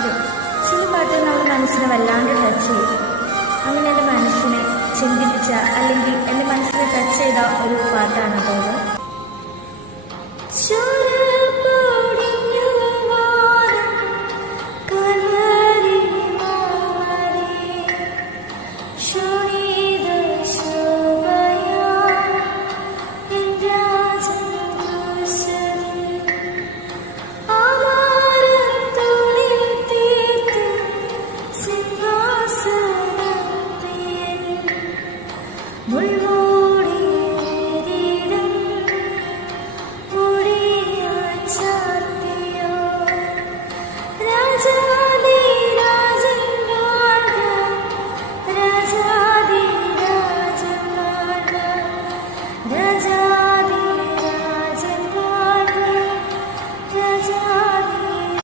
അതെ, ചില പാട്ടുകൾ നമ്മുടെ മനസ്സിനെ വല്ലാണ്ട് ടച്ച് ചെയ്യും. അങ്ങനെ എൻ്റെ മനസ്സിനെ ചിന്തിപ്പിച്ച അല്ലെങ്കിൽ എൻ്റെ മനസ്സിനെ ടച്ച് ചെയ്ത ഒരു പാട്ടാണ് അത്.